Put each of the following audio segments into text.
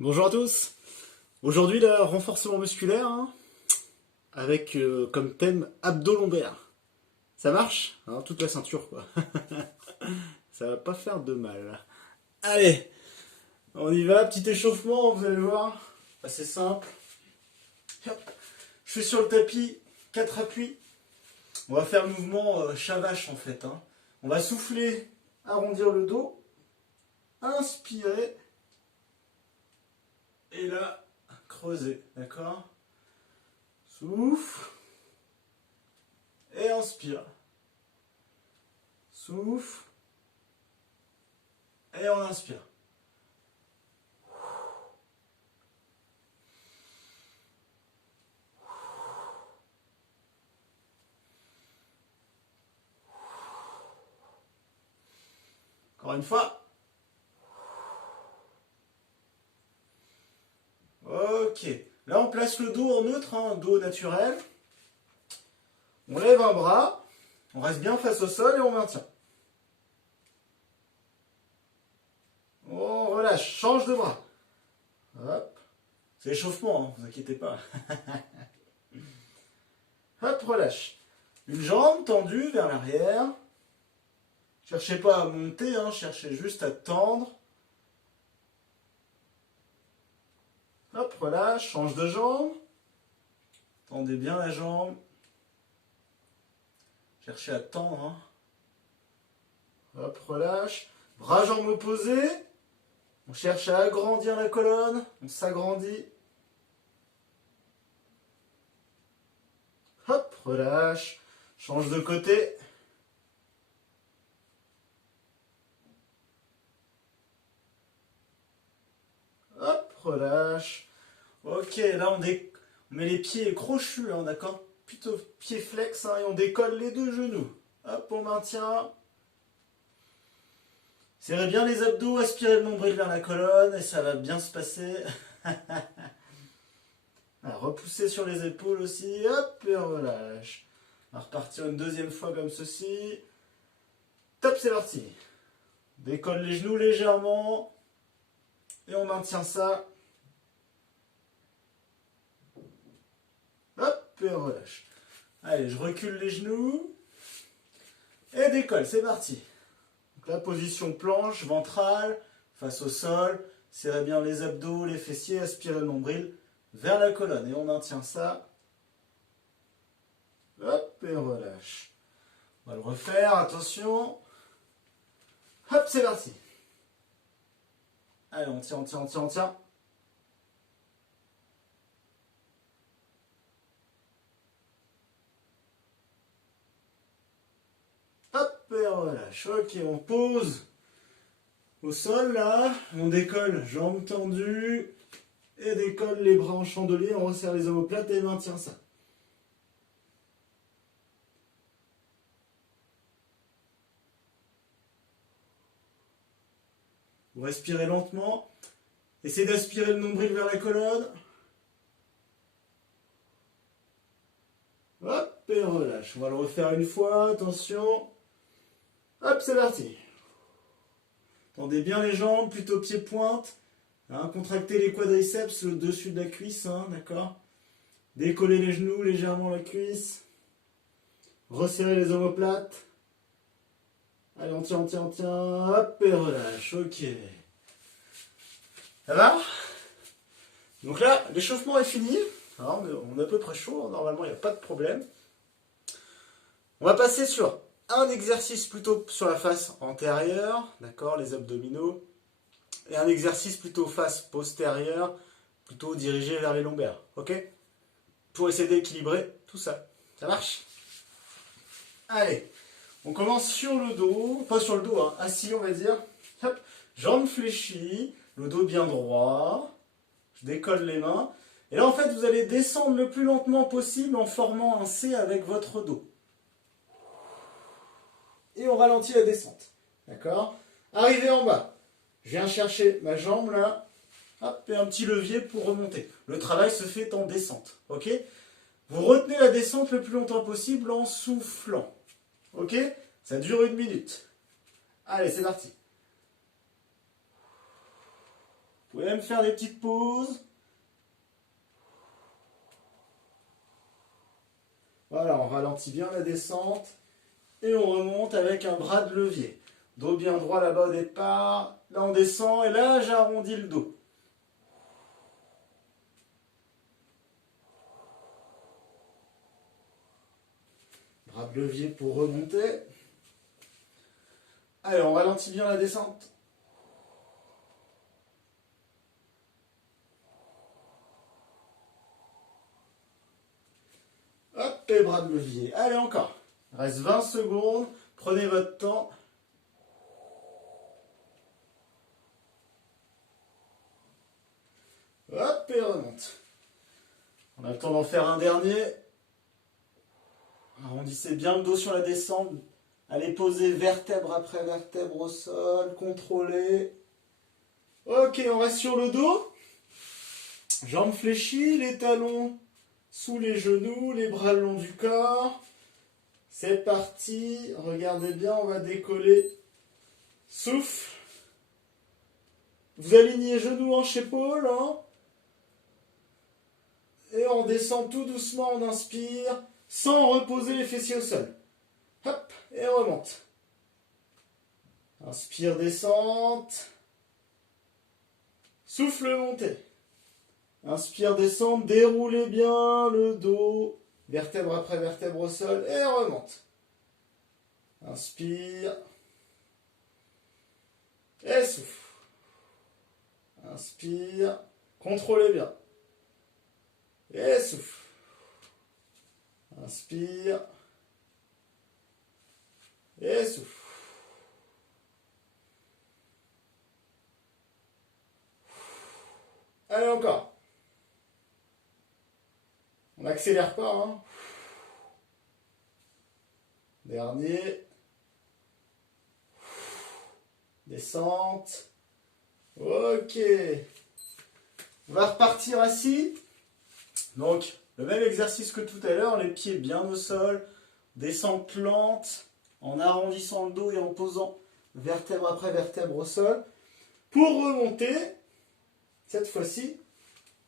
Bonjour à tous. Aujourd'hui, le renforcement musculaire avec comme thème abdos-lombaires. Ça marche hein, toute la ceinture quoi. Ça va pas faire de mal. Allez, on y va. Petit échauffement, vous allez voir. Assez simple. Hop. Je suis sur le tapis, 4 appuis. On va faire le mouvement chat-vache en fait. On va souffler, arrondir le dos, inspirer. Et là, creuser, d'accord? Souffle. Et inspire. Souffle. Et on inspire. Encore une fois. Ok. Là, on place le dos en neutre, dos naturel. On lève un bras. On reste bien face au sol et on maintient. On relâche. Change de bras. Hop. C'est l'échauffement, vous inquiétez pas. Hop, relâche. Une jambe tendue vers l'arrière. Cherchez pas à monter, cherchez juste à tendre. Hop, relâche, change de jambe. Tendez bien la jambe. Cherchez à tendre. Hop, relâche. Bras, jambes opposés. On cherche à agrandir la colonne. On s'agrandit. Hop, relâche. Change de côté. Hop, relâche. Ok, là on met les pieds crochus, d'accord? Plutôt pieds flex, et on décolle les deux genoux. Hop, on maintient. Serrez bien les abdos, aspirez le nombril vers la colonne et ça va bien se passer. Alors, repoussez sur les épaules aussi, hop, et on relâche. On va repartir une deuxième fois comme ceci. Top, c'est parti. Décolle les genoux légèrement. Et on maintient ça. Hop, et on relâche. Allez, je recule les genoux. Et décolle, c'est parti. Donc la position planche, ventrale, face au sol. Serrez bien les abdos, les fessiers, aspirez le nombril vers la colonne. Et on maintient ça. Hop, et on relâche. On va le refaire, attention. Hop, c'est parti. Allez, on tient, on tient, on tient, on tient. Hop, et on relâche. Ok, on pose au sol, là. On décolle, jambes tendues. Et décolle les bras en chandelier. On resserre les omoplates et maintient ça. Vous respirez lentement. Essayez d'aspirer le nombril vers la colonne. Hop, et relâche. On va le refaire une fois, attention. Hop, c'est parti. Tendez bien les jambes, plutôt pieds-pointe. Contractez les quadriceps, le dessus de la cuisse, d'accord? Décollez les genoux, légèrement la cuisse. Resserrez les omoplates. Allez, on tient, on tient, on tient. Hop, et relâche. Ok. Ça va? Donc là, l'échauffement est fini. Alors, on est à peu près chaud. Normalement, il n'y a pas de problème. On va passer sur un exercice plutôt sur la face antérieure, d'accord, les abdominaux, et un exercice plutôt face postérieure, plutôt dirigé vers les lombaires, ok? Pour essayer d'équilibrer tout ça. Ça marche? Allez, on commence sur le dos, pas sur le dos, assis on va dire. Hop, jambes fléchies, le dos bien droit. Je décolle les mains. Et là en fait vous allez descendre le plus lentement possible en formant un C avec votre dos. Et on ralentit la descente. D'accord? Arrivé en bas, je viens chercher ma jambe là. Hop, et un petit levier pour remonter. Le travail se fait en descente. Ok? Vous retenez la descente le plus longtemps possible en soufflant. Ok? Ça dure 1 minute. Allez, c'est parti. Vous pouvez même faire des petites pauses. Voilà, on ralentit bien la descente. Et on remonte avec un bras de levier. Dos bien droit là-bas au départ. Là, on descend et là, j'arrondis le dos. Bras de levier pour remonter. Allez, on ralentit bien la descente. Hop, et bras de levier. Allez, encore. Il reste 20 secondes. Prenez votre temps. Hop, et remonte. On a le temps d'en faire un dernier. Arrondissez bien le dos sur la descente. Allez poser vertèbre après vertèbre au sol. Contrôlez. Ok, on reste sur le dos. Jambes fléchies, les talons sous les genoux, les bras le long du corps. C'est parti. Regardez bien, on va décoller. Souffle. Vous alignez genoux, hanches, épaules. Hein. Et on descend tout doucement, on inspire, sans reposer les fessiers au sol. Hop, et on remonte. Inspire, descente. Souffle, montée. Inspire, descente, déroulez bien le dos. Vertèbre après vertèbre au sol, et on remonte. Inspire. Et souffle. Inspire. Contrôlez bien. Et souffle. Inspire. Et souffle. Allez, encore. On n'accélère pas. Hein. Dernier. Descente. Ok. On va repartir assis. Donc, le même exercice que tout à l'heure, les pieds bien au sol, descente lente, en arrondissant le dos et en posant vertèbre après vertèbre au sol. Pour remonter, cette fois-ci,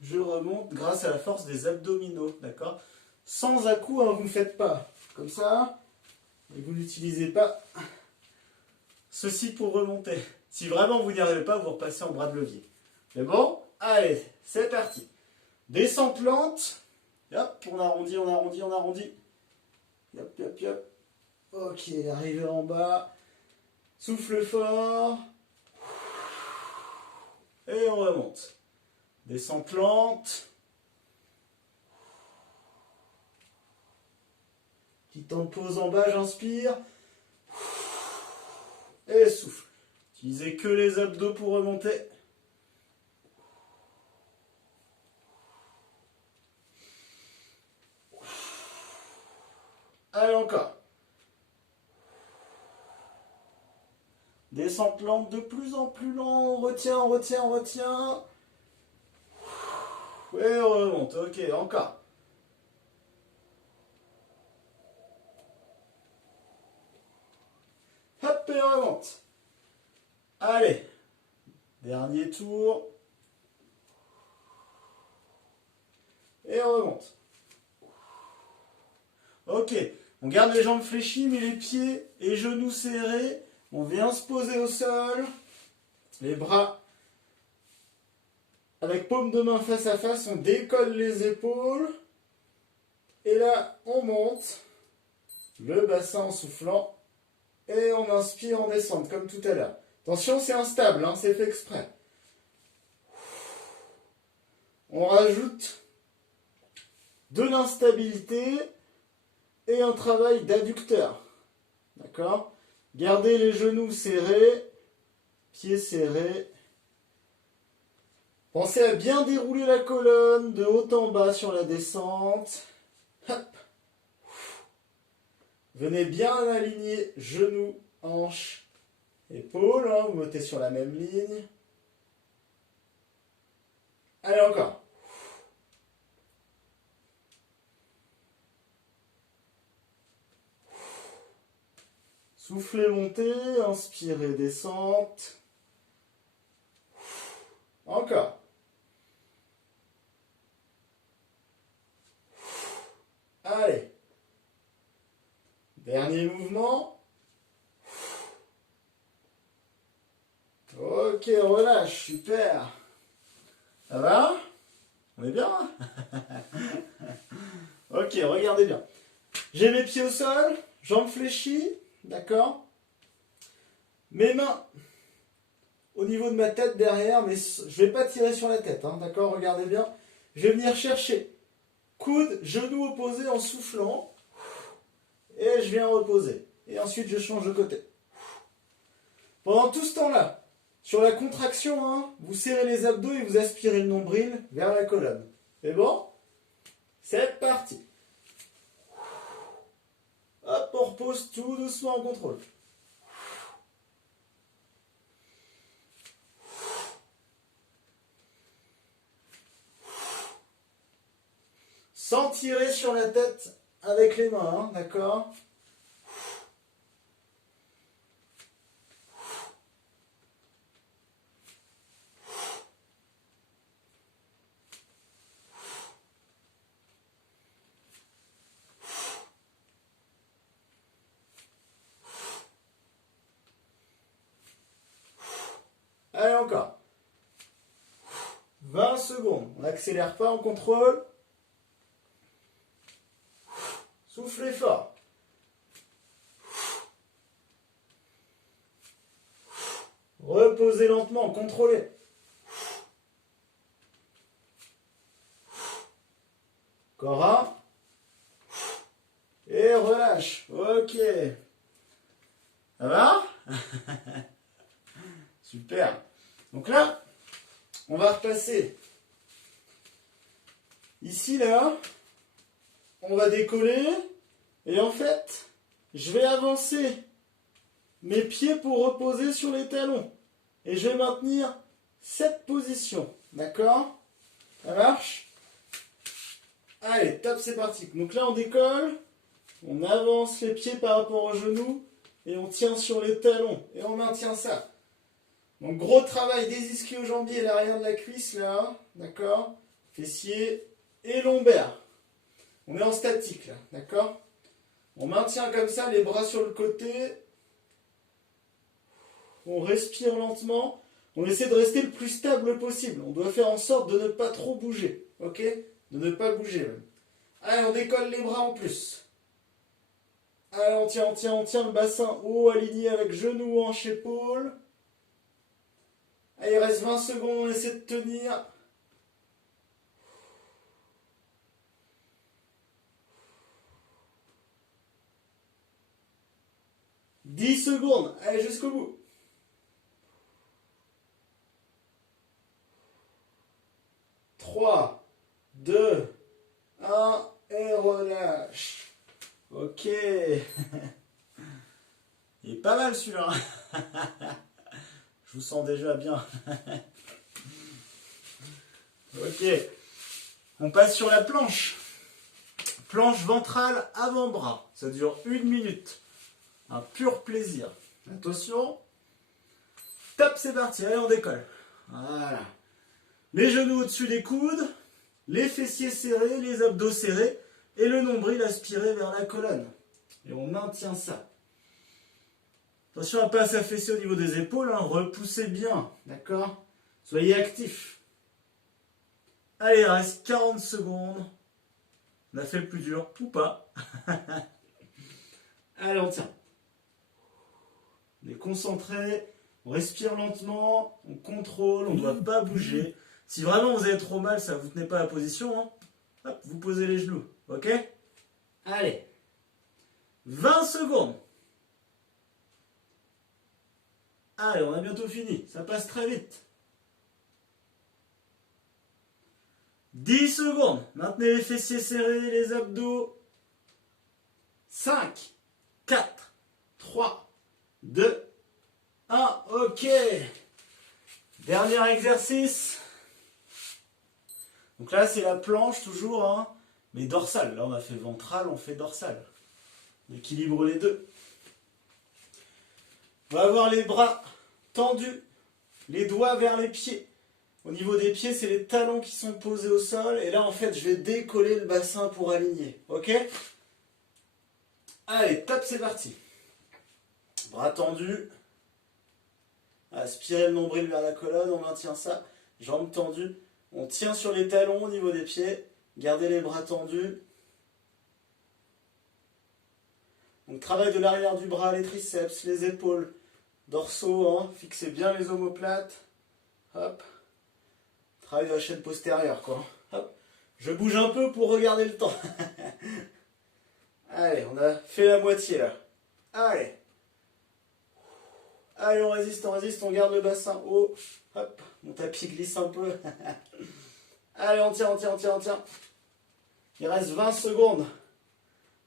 je remonte grâce à la force des abdominaux, d'accord? Sans à-coups, hein, vous ne faites pas comme ça, et vous n'utilisez pas ceci pour remonter. Si vraiment vous n'y arrivez pas, vous repassez en bras de levier. C'est bon? Allez, c'est parti. Descente lente. Hop, on arrondit, on arrondit, on arrondit. Hop, hop, hop. Ok, arrivé en bas. Souffle fort. Et on remonte. Descente lente. Petit temps de pause en bas, j'inspire. Et souffle. Utilisez que les abdos pour remonter. Allez, encore. Descente lente de plus en plus lent. On retient, on retient, on retient. Et on remonte. Ok, encore. Hop, et on remonte. Allez. Dernier tour. Et on remonte. Ok. On garde les jambes fléchies, mais les pieds et genoux serrés. On vient se poser au sol. Les bras avec paume de main face à face. On décolle les épaules. Et là, on monte. Le bassin en soufflant. Et on inspire en descente, comme tout à l'heure. Attention, c'est instable, hein, c'est fait exprès. On rajoute de l'instabilité et un travail d'adducteur. D'accord? Gardez les genoux serrés, pieds serrés. Pensez à bien dérouler la colonne de haut en bas sur la descente. Hop. Venez bien aligner genoux, hanches, épaules. Hein, vous montez sur la même ligne. Allez, encore. Soufflez, montez, inspirez, descente. Encore. encore. Allez. Dernier mouvement. Ok, relâche, super. Ça va? On est bien? Ok, regardez bien. J'ai mes pieds au sol, jambes fléchies, d'accord? Mes mains au niveau de ma tête derrière, mais je ne vais pas tirer sur la tête, hein, d'accord? Regardez bien. Je vais venir chercher coude, genou opposé en soufflant. Et je viens reposer. Et ensuite, je change de côté. Pendant tout ce temps-là, sur la contraction, hein, vous serrez les abdos et vous aspirez le nombril vers la colonne. C'est bon? C'est parti. Hop, on repose tout doucement en contrôle. Sans tirer sur la tête avec les mains, hein, d'accord? Allez, encore. 20 secondes. On n'accélère pas, on contrôle. Soufflez fort. Reposez lentement, contrôlez. Encore un. Et relâche. Ok. Ça va? Super. Donc là, on va repasser. Ici, là, on va décoller. Et en fait, je vais avancer mes pieds pour reposer sur les talons. Et je vais maintenir cette position. D'accord? Ça marche? Allez, top, c'est parti. Donc là, on décolle. On avance les pieds par rapport aux genoux. Et on tient sur les talons. Et on maintient ça. Donc gros travail des ischio-jambiers et l'arrière de la cuisse là. D'accord? Fessier et lombaire. On est en statique là. D'accord? On maintient comme ça les bras sur le côté. On respire lentement. On essaie de rester le plus stable possible. On doit faire en sorte de ne pas trop bouger. Ok? De ne pas bouger même. Allez, on décolle les bras en plus. Allez, on tient le bassin haut, aligné avec genou, hanche, épaule. Allez, il reste 20 secondes, on essaie de tenir. « 10 secondes, allez jusqu'au bout. 3, 2, 1 et relâche. Ok. Il est pas mal celui-là. Je vous sens déjà bien. Ok. On passe sur la planche. Planche ventrale avant-bras. Ça dure 1 minute. Un pur plaisir. Attention. Top, c'est parti. Allez, on décolle. Voilà. Les genoux au-dessus des coudes. Les fessiers serrés, les abdos serrés. Et le nombril aspiré vers la colonne. Et on maintient ça. Attention à ne pas s'affaisser au niveau des épaules. Hein. Repoussez bien. D'accord? Soyez actifs. Allez, il reste 40 secondes. On a fait le plus dur, ou pas. Allez, on tient. On est concentré. On respire lentement. On contrôle. On ne doit pas bouger. Si vraiment vous avez trop mal, ça ne vous tenez pas la position. Hein. Hop, vous posez les genoux. Ok? Allez. 20 secondes. Allez, on a bientôt fini. Ça passe très vite. 10 secondes. Maintenez les fessiers serrés, les abdos. 5, 4, 3, 2, 1. Ok. Dernier exercice. Donc là, c'est la planche toujours, hein, mais dorsale. Là, on a fait ventral, on fait dorsale. On équilibre les deux. On va avoir les bras tendus, les doigts vers les pieds. Au niveau des pieds, c'est les talons qui sont posés au sol. Et là, en fait, je vais décoller le bassin pour aligner. Ok? Allez, top, c'est parti. Bras tendus. Aspirez le nombril vers la colonne, on maintient ça. Jambes tendues. On tient sur les talons au niveau des pieds. Gardez les bras tendus. Donc travail de l'arrière du bras, les triceps, les épaules, dorsaux, hein. Fixez bien les omoplates. Hop. Travail de la chaîne postérieure, quoi. Hop. Je bouge un peu pour regarder le temps. Allez, on a fait la moitié là. Allez. Allez, on résiste, on garde le bassin haut. Hop, mon tapis glisse un peu. Allez, on tient. Il reste 20 secondes.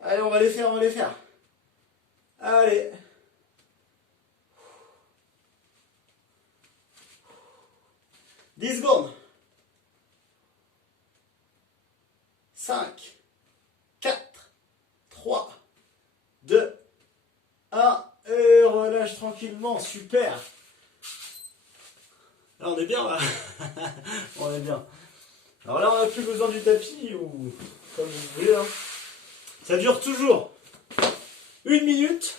Allez, on va les faire. Allez. « 10 secondes. 5, 4, 3, 2, 1. Et relâche tranquillement. Super. Là, on est bien, là. On est bien. Alors là, on n'a plus besoin du tapis ou comme vous voulez. Hein. Ça dure toujours 1 minute.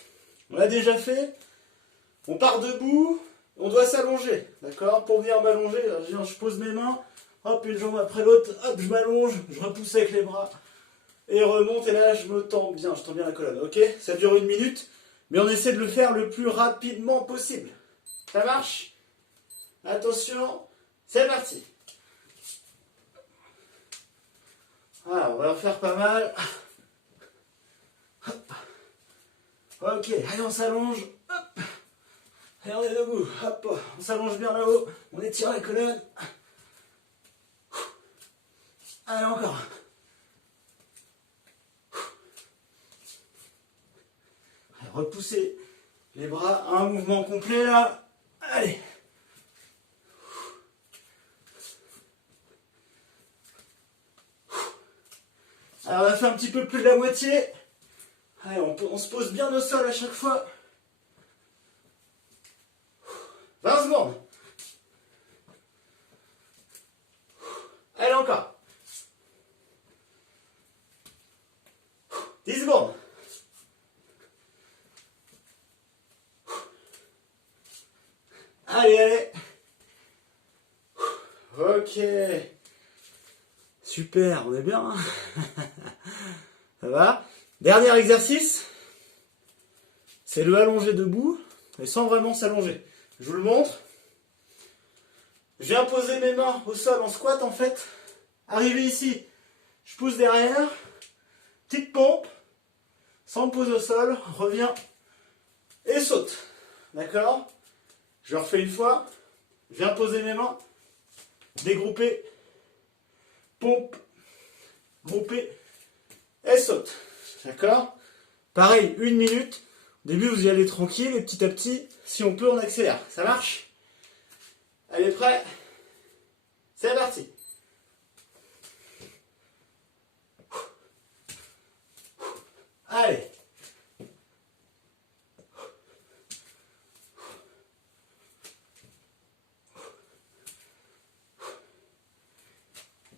On l'a déjà fait. On part debout. On doit s'allonger. D'accord? Pour venir m'allonger, je pose mes mains. Hop, une jambe après l'autre. Hop, je m'allonge. Je repousse avec les bras. Et remonte. Et là, je me tends bien. Je tends bien la colonne. Ok? Ça dure 1 minute. Mais on essaie de le faire le plus rapidement possible. Ça marche? Attention. C'est parti. Ah, on va en faire pas mal. Hop. Ok, allez, on s'allonge. Hop. Et on est debout. Hop. On s'allonge bien là-haut. On étire la colonne. Allez, encore. Allez, repoussez les bras. Un mouvement complet là. Allez. Alors, on a fait un petit peu plus de la moitié. Allez, on se pose bien au sol à chaque fois. 20 secondes. Allez, encore. 10 secondes. Allez. Ok. Super, on est bien. Hein. Ça va? Dernier exercice. C'est le allongé debout, mais sans vraiment s'allonger. Je vous le montre. Je viens poser mes mains au sol en squat en fait. Arrivé ici, je pousse derrière. Petite pompe. Sans me poser au sol. Reviens. Et saute. D'accord? Je le refais une fois. Je viens poser mes mains. Dégrouper. Pompe. Grouper. Et saute. D'accord? Pareil, 1 minute. Au début, vous y allez tranquille et petit à petit, si on peut, on accélère. Ça marche? Allez, prêt? C'est parti. Allez.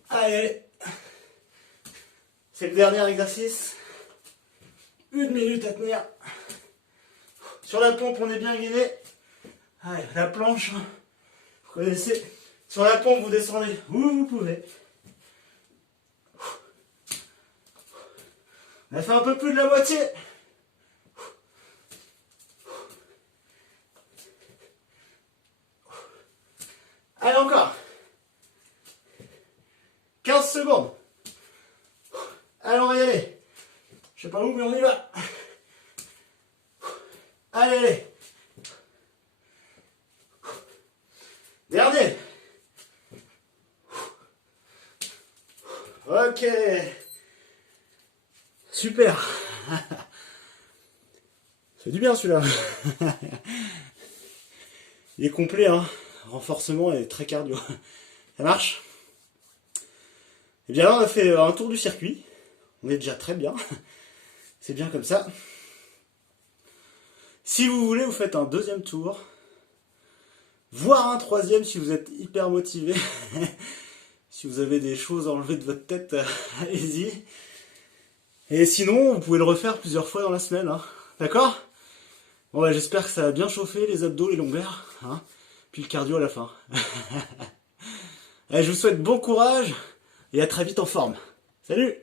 Allez. C'est le dernier exercice. 1 minute à tenir. Sur la pompe, on est bien gainé. Allez, la planche, vous connaissez. Sur la pompe, vous descendez où vous pouvez. On a fait un peu plus de la moitié. Allez, encore. 15 secondes. Allez, on va y aller. Je sais pas où, mais on y va. Allez. Dernier. Ok. Super. C'est du bien celui-là. Il est complet, hein. Renforcement et très cardio. Ça marche? Et bien là, on a fait un tour du circuit. On est déjà très bien. C'est bien comme ça. Si vous voulez, vous faites un deuxième tour. voire un troisième si vous êtes hyper motivé. Si vous avez des choses à enlever de votre tête, allez-y. Et sinon, vous pouvez le refaire plusieurs fois dans la semaine, hein. D'accord? Bon, bah, j'espère que ça va bien chauffer les abdos, les lombaires, hein. Puis le cardio à la fin. Allez, je vous souhaite bon courage et à très vite en forme. Salut!